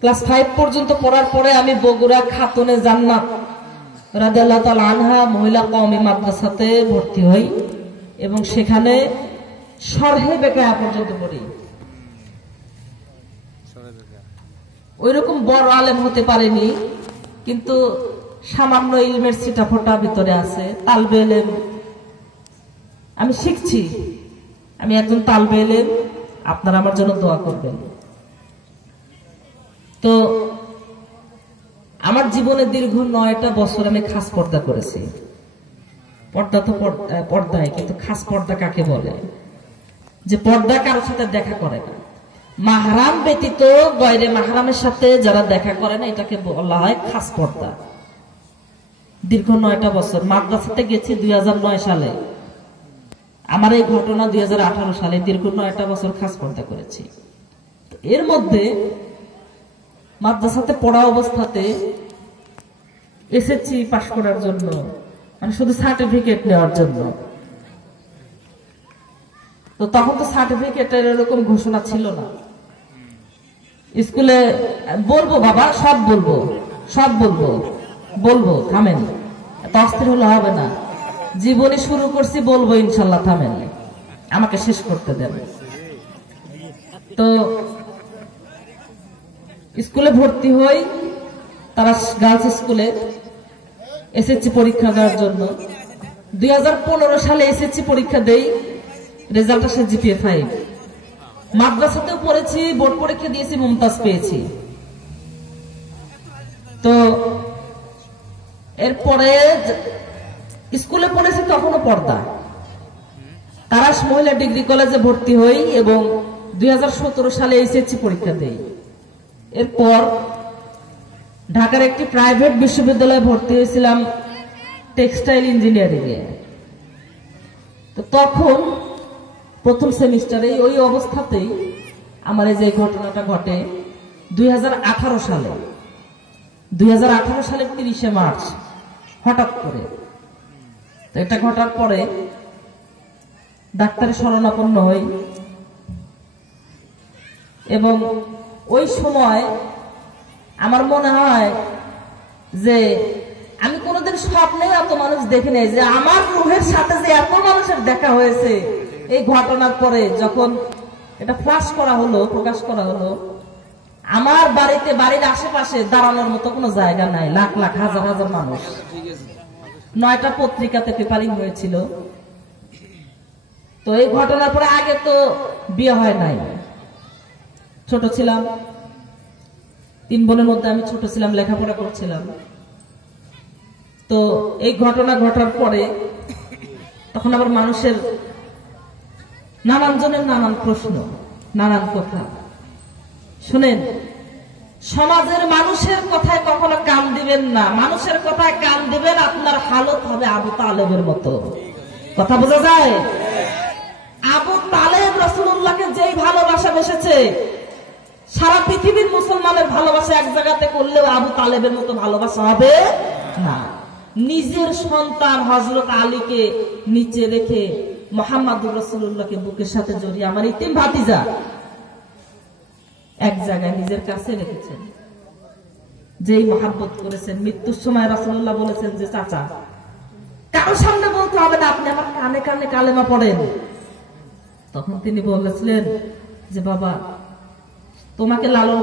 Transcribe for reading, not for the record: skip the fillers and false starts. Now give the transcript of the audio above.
Class 5 পর্যন্ত পড়ার পরে আমি বগুড়া খাতুনে জান্নাত রাদিয়াল্লাহু তাআলা আনহা মহিলা কওমি মাদ্রাসাতে ভর্তি হই এবং সেখানে শরহে বেকায়া পর্যন্ত পড়ি। ওইরকম বড় আলেম হতে পারেনি, কিন্তু সামান্য ইলমের ছিটাফোঁটা ভিতরে আছে। তালবে ইলম আমি শিখছি, আমি একজন তালবে ইলম। আপনারা আমার জন্য দোয়া করবেন। তো আমার জীবনে দীর্ঘ 9টা বছর আমি খাস পর্দা করেছি। পর্দা তো পর্দায়, কিন্তু খাস পর্দা কাকে বলে? যে পর্দা কারোর সাথে দেখা করে না, মাহরাম ব্যতীত গয়রে মাহরামের সাথে যারা দেখা করে না, এটাকে বলা হয় খাস পর্দা। দীর্ঘ 9টা বছর মাদ্রাসাতে গেছি 2009 সালে। আমার এই ঘটনা 2018 সালে। দীর্ঘ 9টা বছর খাস পর্দা করেছি। এর মধ্যে মাদ্রাসাতে পড়া অবস্থাতে এসএসসি পাশ করার জন্য, মানে শুধু সার্টিফিকেট নেওয়ার জন্য, তো তখন তো সার্টিফিকেটের এরকম ঘোষণা ছিল না। স্কুলে বলবো বাবা, সব বলবো, সব বলবো, বলবো, থামেন, এত অস্থির হলে হবে না। জীবনে শুরু করছি, বলবো ইনশাল্লাহ, থামেন, আমাকে শেষ করতে দেন। তো স্কুলে ভর্তি হই, তারা গার্লস স্কুলে এসএসসি পরীক্ষা দেওয়ার জন্য। 2015 সালে এসএসসি পরীক্ষা দেই, রেজাল্ট আসে জিপিএ 5। মাদ্রাসাতেও পড়েছি, বোর্ড পরীক্ষা দিয়েছি, মুমতাজ পেয়েছি। তো এরপরে স্কুলে পড়েছি, তখনও পর্দা। তারাস মহিলা ডিগ্রি কলেজে ভর্তি হই এবং 2017 সালে এসএসসি পরীক্ষা দেই। এরপর ঢাকার একটি প্রাইভেট বিশ্ববিদ্যালয়ে ভর্তি হয়েছিলাম টেক্সটাইল ইঞ্জিনিয়ারিং এ। তো তখন প্রথম সেমিস্টারে ওই অবস্থাতেই আমার এই যে ঘটনাটা ঘটে 2018 সালে। 2018 সালের 30শে মার্চ হঠাৎ করে। তো এটা ঘটার পরে ডাক্তারের শরণাপন্ন হই এবং ওই সময় আমার মনে হয় যে আমি কোনোদিন স্বপ্নে এত মানুষ দেখি নাই, যে আমার রুহের সাথে যে এত মানুষের দেখা হয়েছে। এই ঘটনার পরে যখন এটা ফ্লাশ করা হলো, প্রকাশ করা হলো, আমার বাড়িতে, বাড়ির আশেপাশে দাঁড়ানোর মতো কোনো জায়গা নাই। লাখ লাখ, হাজার হাজার মানুষ। 9টা পত্রিকাতে পেপারিং হয়েছিল। তো এই ঘটনার পরে আগে তো বিয়ে হয় নাই, ছোট ছিলাম, 3 বোনের মধ্যে আমি ছোট ছিলাম, লেখাপড়া করছিলাম। তো এই ঘটনা ঘটার পরে তখন আবার মানুষের নানান জনের নানান প্রশ্ন, নানান কথা। শুনেন, সমাজের মানুষের কথায় কখনো কান দিবেন না। মানুষের কথায় কান দিবেন, আপনার হালত হবে আবু তালেবের মতো। কথা বোঝা যায়? আবু তালেব রাসূলুল্লাহকে যেই ভালোবাসা বেসেছে, সারা পৃথিবীর মুসলমানের ভালোবাসা এক জায়গাতে করলেও আবু তালেবের মতো ভালোবাসা হবে না। নিজের সন্তান হযরত আলীকে নিচে রেখে মুহাম্মদুর রাসূলুল্লাহকে বুকের সাথে জড়িয়ে আমার ইতিম ভাতিজা এক জায়গায় নিজের কাছে রেখেছেন। যেই মহব্বত করেছেন, মৃত্যুর সময় রাসূলুল্লাহ বলেছেন যে চাচা, কারো সামনে বলতে হবে না, আপনি আমার কানে কানে কালেমা পড়েন। তখন তিনি বলেছিলেন যে বাবা, তোমাকে লালন